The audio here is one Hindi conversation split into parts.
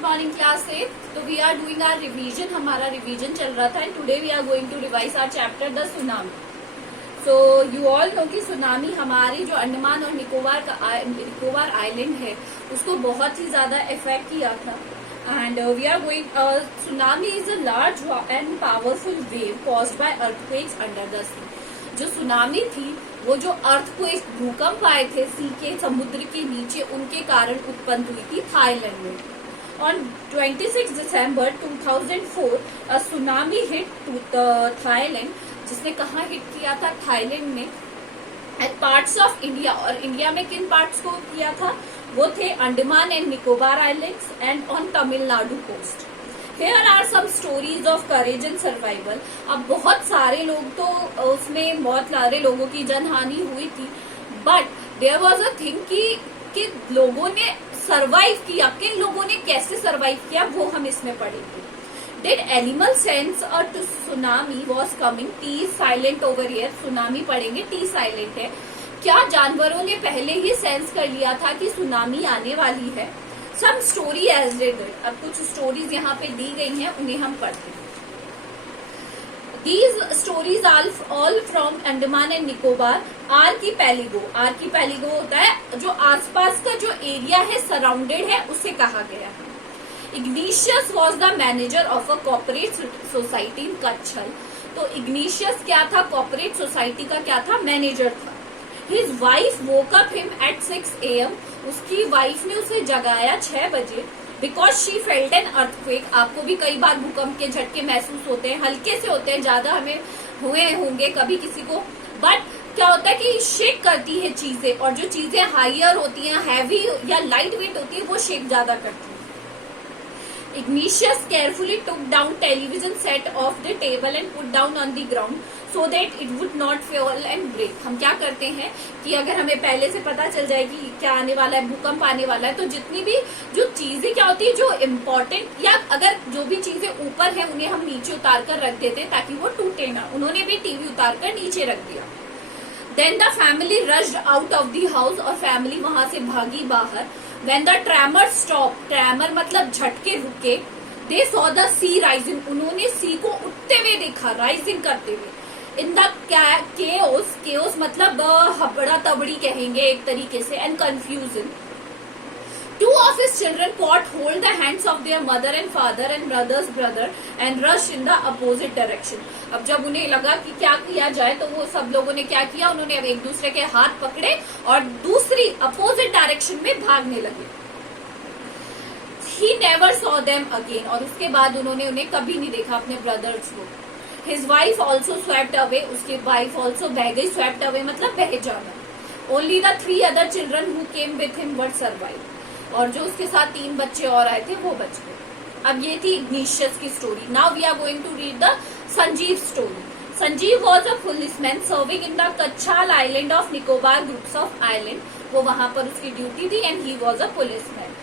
Good morning class 8। तो we are doing our revision, हमारा रिवीजन चल रहा था and today we are going to revise our chapter the tsunami. So you all know कि सुनामी हमारी जो अंडमान और निकोबार आइलैंड है उसको बहुत ही ज्यादा इफेक्ट किया था। And we are going, tsunami is a large and powerful wave caused by earthquakes under the sea. जो सुनामी थी वो जो अर्थक्वेक भूकंप आए थे सी के, समुद्र के नीचे, उनके कारण उत्पन्न हुई थी थाईलैंड में। On 26 December 2004, a tsunami hit Thailand, जिसने कहाँ हिट किया था? थाईलैंड में, एट पार्ट्स ऑफ इंडिया। और इंडिया में किन पार्ट्स को किया था? वो थे Andaman and Nicobar islands and on Tamil Nadu coast. Here are some stories of courage and survival। अब बहुत सारे लोग तो उसमें बहुत सारे लोगों की जनहानि हुई थी, but there was a thing कि लोगों ने सरवाइव किया। किन लोगों ने कैसे सरवाइव किया वो हम इसमें पढ़ेंगे। Did animal sense a tsunami was coming? T silent over here। Tsunami पढ़ेंगे, T साइलेंट है। क्या जानवरों ने पहले ही सेंस कर लिया था कि सुनामी आने वाली है? Some story as did. अब कुछ स्टोरीज यहाँ पे दी गई हैं, उन्हें हम पढ़ते हैं। These stories all from Andaman and Nicobar archipelago. Archipelago होता है जो आसपास का जो एरिया है, सराउंडेड है, उसे कहा गया है। Ignatius was the manager of a corporate society in Katchal. तो इग्निशियस क्या था? कॉर्पोरेट सोसाइटी का क्या था? मैनेजर था। His wife woke up him at 6 AM। उसकी वाइफ ने उसे जगाया 6 बजे, because she felt an earthquake. आपको भी कई बार भूकंप के झटके महसूस होते हैं, हल्के से होते हैं, ज्यादा हमें हुए होंगे कभी किसी को, बट क्या होता है कि शेक करती है चीजें, और जो चीजें हाइयर होती हैं, हैवी या लाइट वेट होती है, वो शेक ज्यादा करती है। Ignatius carefully took down television set off the table and put down on the ground so that it would not fall and break। हम क्या करते हैं कि अगर हमें पहले से पता चल जाए कि क्या आने वाला है, भूकंप आने वाला है, तो जितनी भी जो चीजें क्या होती है जो इम्पोर्टेंट, या अगर जो भी चीजें ऊपर है उन्हें हम नीचे उतार कर रख देते हैं ताकि वो टूटे ना। उन्होंने भी टीवी उतार कर नीचे रख दिया। Then the family rushed out of the house। और फैमिली वहां से भागी बाहर। When the tremor stopped, tremor मतलब झटके रुके, they saw the sea rising। उन्होंने सी को उठते हुए देखा, राइजिंग करते हुए। In the chaos, chaos मतलब हबड़ा तबड़ी कहेंगे एक तरीके से, and confusion। Two of his children caught hold the hands of their mother and father and brother's brother and rushed in the opposite direction। अब जब उन्हें लगा कि क्या किया जाए तो वो सब लोगों ने क्या किया, उन्होंने अब एक दूसरे के हाथ पकड़े और दूसरी अपोजिट डायरेक्शन में भागने लगे। He never saw them again। और उसके बाद उन्होंने उन्हें कभी नहीं देखा, अपने ब्रदर्स को। His wife also swept away। उसकी वाइफ ऑल्सो बह गई। swept away मतलब बह जाना। Only the 3 other children who came with him were survived। और जो उसके साथ 3 बच्चे और आए थे वो बच गए। अब ये थी इग्निशियस की story. Now we are going to read the Sanjeev story. Sanjeev was a policeman serving in the Katchal island of Nicobar groups of island. वो वहां पर उसकी ड्यूटी थी and he was a policeman.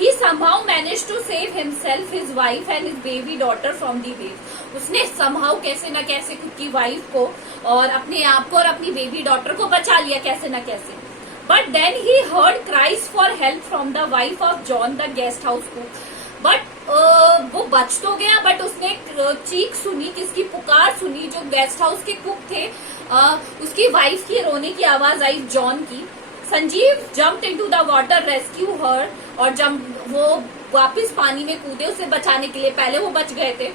He somehow managed to save himself, his wife and his baby daughter from the waves। उसने somehow कैसे न कैसे खुद की वाइफ को और अपने आप को और अपनी बेबी डॉटर को बचा लिया, कैसे न कैसे। But then he heard cries for help from the wife of John the guest house cook। But वो बच तो गया, बट उसने चीख सुनी, किसकी पुकार सुनी? जो गेस्ट हाउस के कुक थे, उसकी वाइफ की रोने की आवाज आई, जॉन की। Sanjeev jumped into the water rescue her। और जब वो वापस पानी में कूदे उसे बचाने के लिए, पहले वो बच गए थे,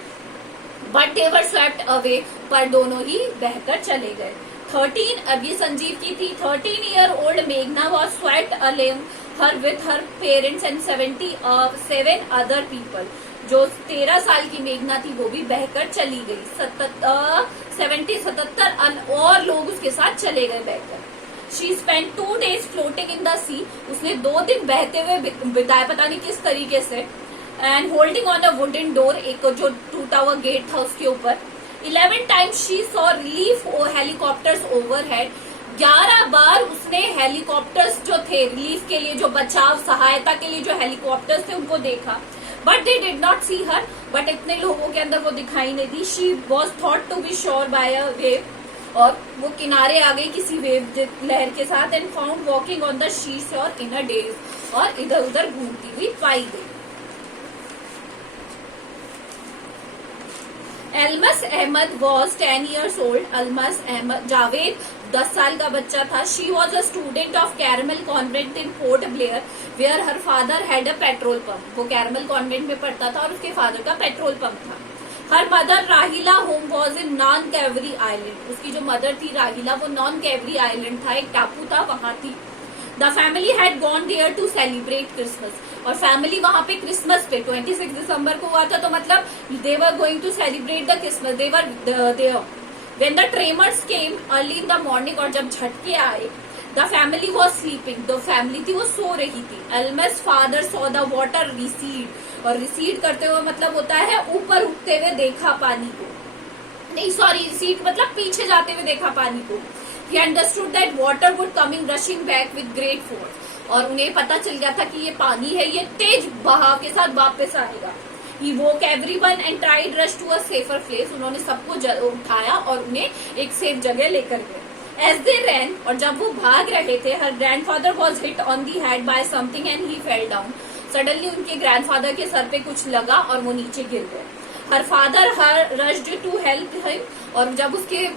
but they were swept away। पर दोनों ही बहकर चले गए। 13, अब ये संजीव की थी। 13-year-old मेघना was swept along her with her parents and 7 other people। जो 13 साल की मेघना थी वो भी बहकर चली गई। 77 और लोग उसके साथ चले गए बहकर। She spent 2 days floating in the sea। उसने 2 दिन बहते हुए बिताए, पता नहीं किस तरीके से। And holding on a wooden door, एक जो टूटा हुआ गेट था उसके ऊपर। 11 times she saw relief helicopters overhead। 11 बार उसने हेलीकॉप्टर्स जो थे रिलीफ के लिए, जो बचाव सहायता के लिए जो हेलीकॉप्टर्स थे, उनको देखा। But they did not see her. But इतने लोगों के अंदर वो दिखाई नहीं दी। She was thought to be sure by a wave. और वो किनारे आ गई किसी वेव लहर के साथ। And found walking on the she शोर इन अ डेज। और इधर उधर घूमती हुई पाई गई। Almas Ahmed was 10 years old. Almas Ahmed Javed 10 साल का बच्चा था. She was a student of Carmel Convent in Port Blair, where her father had a petrol pump. वो Carmel Convent में पढ़ता था और उसके फादर का पेट्रोल पंप था. Her mother Rahila home was in Non-Kaveri Island. उसकी जो मदर थी राहिला वो Non-Kaveri Island था, एक टापू था, वहां थी. The family had gone there to celebrate Christmas. और फैमिली वहां पे क्रिसमस पे 26 दिसंबर को हुआ था, तो मतलब they were going to celebrate the Christmas. They were there. When the tremors came early in the morning, और जब झटके आए, the family was sleeping. तो फैमिली थी वो सो रही थी. Almas father saw the water recede. और रिसीड करते हुए मतलब होता है ऊपर उठते हुए देखा पानी को, नहीं सॉरी रिसीड मतलब पीछे जाते हुए देखा पानी को. He understood that water would coming rushing back with great force. और उन्हें पता चल गया था कि ये पानी है, ये तेज बहाव के साथ वापस आएगा. He woke everyone and tried rush to a safer place. उन्होंने सबको उठाया और उन्हें एक सेफ जगह लेकर गए. As they ran, और जब वो भाग रहे थे, her grandfather was hit on the head by something and he fell down. Suddenly उनके ग्रैंडफादर के सर पे कुछ लगा और वो नीचे गिर गए. Her father rushed to help him. और जब उसके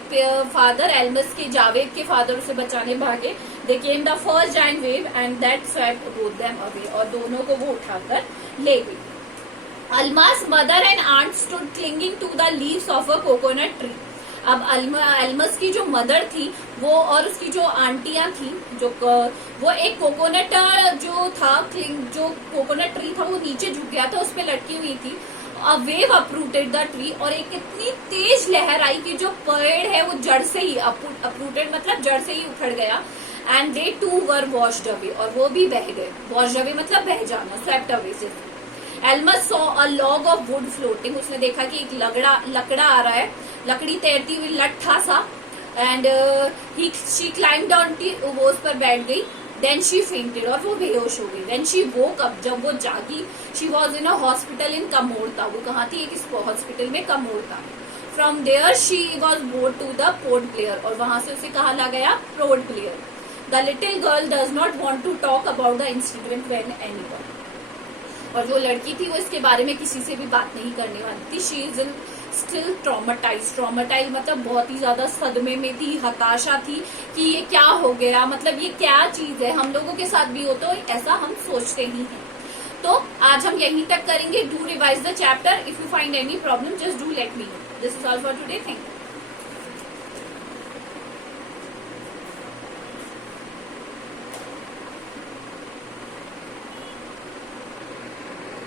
फादर एल्मस के जावेद के फादर उसे बचाने भागे, they came the first giant wave and that swept both them away. और दोनों को वो उठाकर ले गई. Almas mother and aunt stood clinging to the leaves of a coconut tree. अब एल्मस की जो मदर थी वो और उसकी जो आंटियां थी, जो वो एक कोकोनट जो था, जो कोकोनट ट्री था वो नीचे झुक गया था, उस पे लटकी हुई थी. A wave uprooted the tree. और एक इतनी तेज लहर आई कि जो पेड़ है वो जड़ से ही अपरूटेड मतलब जड़ से ही उखड़ गया. And they too were washed away. और वो भी बह गए. वॉश्ड अवे मतलब बह जाना, स्वेप्ट अवे से. Elms saw a log of would floating. उसने देखा कि एक लकड़ा आ रहा है, लकड़ी तैरती हुई, लट्ठा सा. And she climbed on it. वो उस पर बैठ गई. Then she fainted. और वो बेहोश हो गई. Then she woke up. जब वो जागी, she was in a hospital in Kamorta. वो कहाँ थी? एक हॉस्पिटल में Kamorta. From there she was board to the Port Blair. और वहां से उसे कहा ला गया Port Blair. The little girl does not want to talk about the incident when anyone. और जो लड़की थी वो इसके बारे में किसी से भी बात नहीं करने वाली थी. शी इज स्टिल ट्रॉमाटाइज मतलब बहुत ही ज्यादा सदमे में थी, हताशा थी कि ये क्या हो गया, मतलब ये क्या चीज है, हम लोगों के साथ भी हो तो ऐसा हम सोचते ही हैं. तो आज हम यहीं तक करेंगे. Do revise the chapter. If you find any problem just do let me know. This is all for today. Thank you.